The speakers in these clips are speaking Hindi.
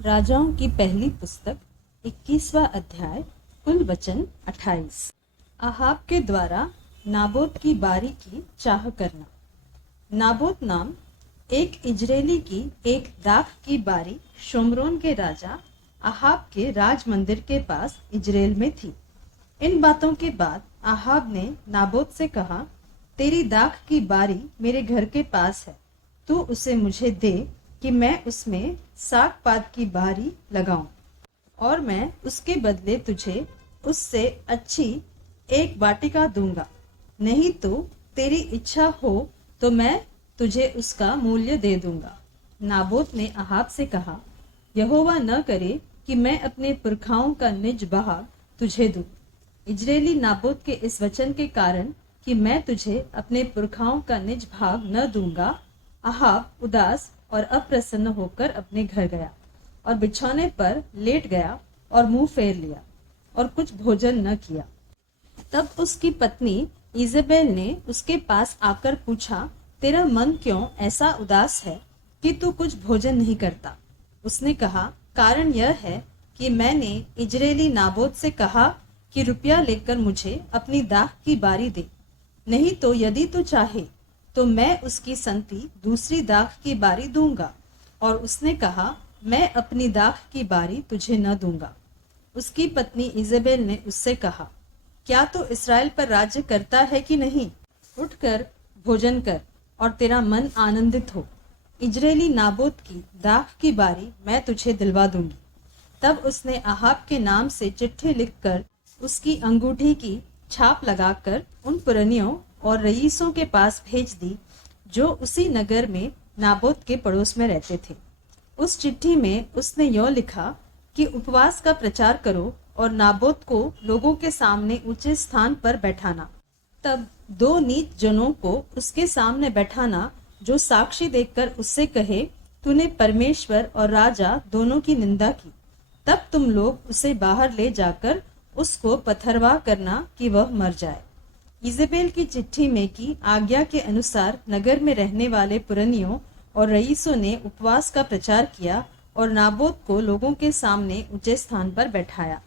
राजाओं की पहली पुस्तक 21वां अध्याय कुल वचन 28। आहाब के द्वारा नाबोत की बारी की चाह करना। नाबोत नाम एक इजरायली की एक दाख की बारी शोमरोन के राजा आहाब के राज मंदिर के पास इजराइल में थी। इन बातों के बाद आहाब ने नाबोत से कहा, तेरी दाख की बारी मेरे घर के पास है, तू उसे मुझे दे कि मैं उसमें साग पात की बारी लगाऊं, और मैं उसके बदले तुझे उससे अच्छी एक वाटिका दूंगा। नहीं तो तेरी इच्छा हो तो मैं तुझे उसका मूल्य दे दूंगा। नाबोत ने आहाब से कहा, यहोवा न करे कि मैं अपने पुरखाओं का निज भाग तुझे दूं। इजरायली नाबोत के इस वचन के कारण कि मैं तुझे अपने पुरखाओं का निज भाग न दूंगा, आहाब उदास और अप्रसन्न होकर अपने घर गया और बिछौने पर लेट गया और मुंह फेर लिया और कुछ भोजन न किया। तब उसकी पत्नी इजेबेल ने उसके पास आकर पूछा, तेरा मन क्यों ऐसा उदास है कि तू कुछ भोजन नहीं करता? उसने कहा, कारण यह है कि मैंने इजरायली नाबोत से कहा कि रुपया लेकर मुझे अपनी दाख की बारी दे। नहीं तो यदि तू चाहे तो मैं उसकी संति दूसरी दाख की बारी दूंगा। और उसने कहा, मैं अपनी दाख की बारी तुझे न दूंगा। उसकी पत्नी इजेबेल ने उससे कहा, क्या तू इस्राएल पर राज्य करता है कि नहीं? उठकर भोजन कर और तेरा मन आनंदित हो। इजरायली नाबोत की दाख की बारी मैं तुझे दिलवा दूंगी। तब उसने आहाब के नाम से चिट्ठी लिखकर उसकी अंगूठी की छाप लगाकर उन पुरनियों और रईसों के पास भेज दी जो उसी नगर में नाबोत के पड़ोस में रहते थे। उस चिट्ठी में उसने यो लिखा कि उपवास का प्रचार करो और नाबोत को लोगों के सामने ऊंचे स्थान पर बैठाना। तब दो नीच जनों को उसके सामने बैठाना जो साक्षी देकर उससे कहे, तूने परमेश्वर और राजा दोनों की निंदा की। तब तुम लोग उसे बाहर ले जाकर उसको पथरवाह करना कि वह मर जाए। इजेबेल की चिट्ठी में की आज्ञा के अनुसार नगर में रहने वाले पुरनियों और रईसों ने उपवास का प्रचार किया और नाबोत को लोगों के सामने ऊंचे स्थान पर बैठाया।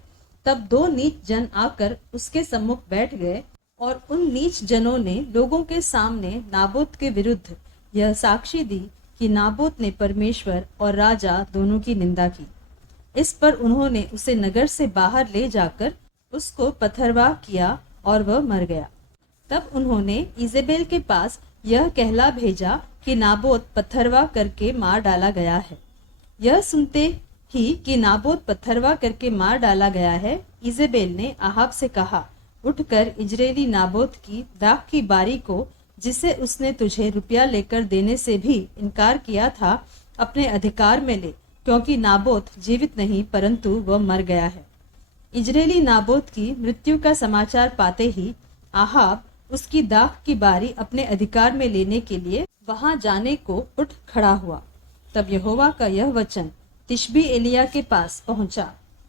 तब दो नीच जन आकर उसके सम्मुख बैठ गए और उन नीच जनों ने लोगों के सामने नाबोत के विरुद्ध यह साक्षी दी कि नाबोत ने परमेश्वर और राजा दोनों की निंदा की। इस पर उन्होंने उसे नगर से बाहर ले जाकर उसको पथरवाह किया और वह मर गया। तब उन्होंने इजेबेल के पास यह कहला भेजा कि नाबोत पथरवाह करके मार डाला गया है। यह सुनते ही कि नाबोत पथरवाह करके मार डाला गया है, इजेबेल ने आहाब से कहा, उठकर इजरायली नाबोत की दाख की बारी को, जिसे उसने तुझे रुपया लेकर देने से भी इनकार किया था, अपने अधिकार में ले, क्योंकि नाबोत जीवित नहीं परंतु वह मर गया है। इजरायली नाबोत की मृत्यु का समाचार पाते ही आहाब उसकी दाख की बारी अपने अधिकार में लेने के लिए वहां जाने को उठ खड़ा हुआ। तब यहोवा का यह वचन तिशबी एलिया के पास पहुंचा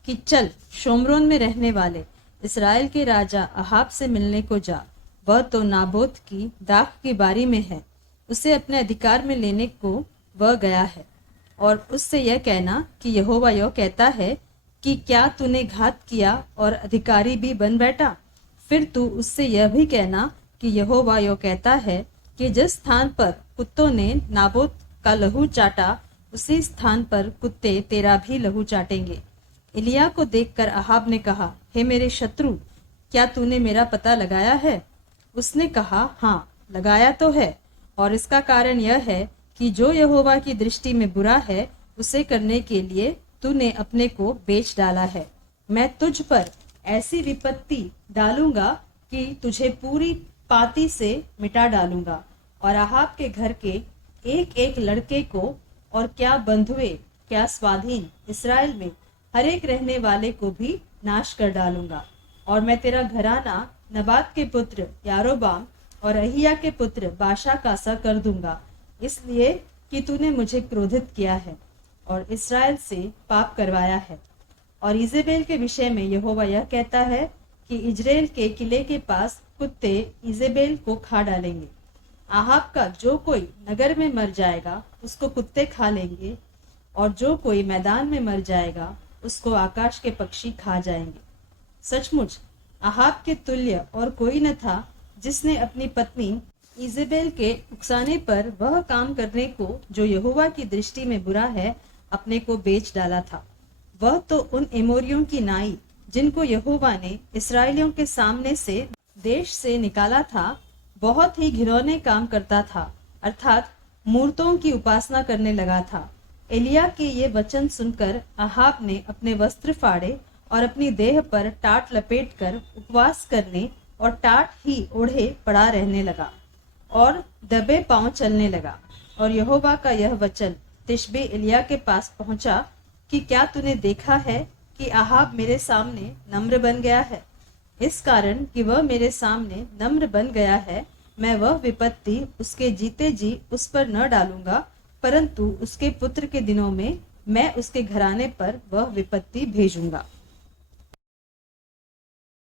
कि चल, शोमरोन में रहने वाले इस्राएल के राजा आहाब से मिलने को जा। वह तो नाबोत की दाख की बारी में है, उसे अपने अधिकार में लेने को वह गया है। और उससे यह कहना कि यहोवा यह कहता है कि क्या तूने घात किया और अधिकारी भी बन बैठा? फिर तू उससे यह भी कहना कि यहोवा यो कहता है कि जिस स्थान पर कुत्तों ने नाबोत का लहू चाटा, उसी स्थान पर कुत्ते तेरा भी लहू चाटेंगे। एलिया को देखकर आहाब ने कहा, हे मेरे शत्रु, क्या तूने मेरा पता लगाया है? उसने कहा, हाँ, लगाया तो है, और इसका कारण यह है कि जो यहोवा की दृष्टि में बुरा है उसे करने के लिए तूने अपने को बेच डाला है। मैं तुझ पर ऐसी विपत्ति डालूंगा कि तुझे पूरी पाती से मिटा डालूंगा, और आहाब के घर के एक एक लड़के को, और क्या बंधुए क्या स्वाधीन इस्राएल में हर एक रहने वाले को भी नाश कर डालूंगा। और मैं तेरा घराना नबात के पुत्र यारोबाम और अहिया के पुत्र बाशा का सा कर दूंगा, इसलिए कि तूने मुझे क्रोधित किया है और इस्राएल से पाप करवाया है। और इजेबेल के विषय में यहोवा यह कहता है कि इजराइल के किले के पास कुत्ते इजेबेल को खा डालेंगे। आहाब का जो कोई नगर में मर जाएगा उसको कुत्ते खा लेंगे, और जो कोई मैदान में मर जाएगा उसको आकाश के पक्षी खा जाएंगे। सचमुच अहाब के तुल्य और कोई न था जिसने अपनी पत्नी इजेबेल के उकसाने पर वह काम करने को जो यहोवा की दृष्टि में बुरा है अपने को बेच डाला था। वह तो उन एमोरियों की नाई जिनको यहोवा ने इस्राएलियों के सामने से देश से निकाला था बहुत ही घिनौने काम करता था, अर्थात मूर्तों की उपासना करने लगा था। एलिया के ये वचन सुनकर अहाब ने अपने वस्त्र फाड़े और अपनी देह पर टाट लपेटकर उपवास करने और टाट ही ओढ़े पड़ा रहने लगा और दबे पांव चलने लगा। और यहोवा का यह वचन तिशबे एलिया के पास पहुंचा कि क्या तूने देखा है कि अहाब मेरे सामने नम्र बन गया है? इस कारण कि वह मेरे सामने नम्र बन गया है, मैं वह विपत्ति उसके जीते जी उस पर न डालूंगा, परंतु उसके पुत्र के दिनों में मैं उसके घराने पर वह विपत्ति भेजूंगा।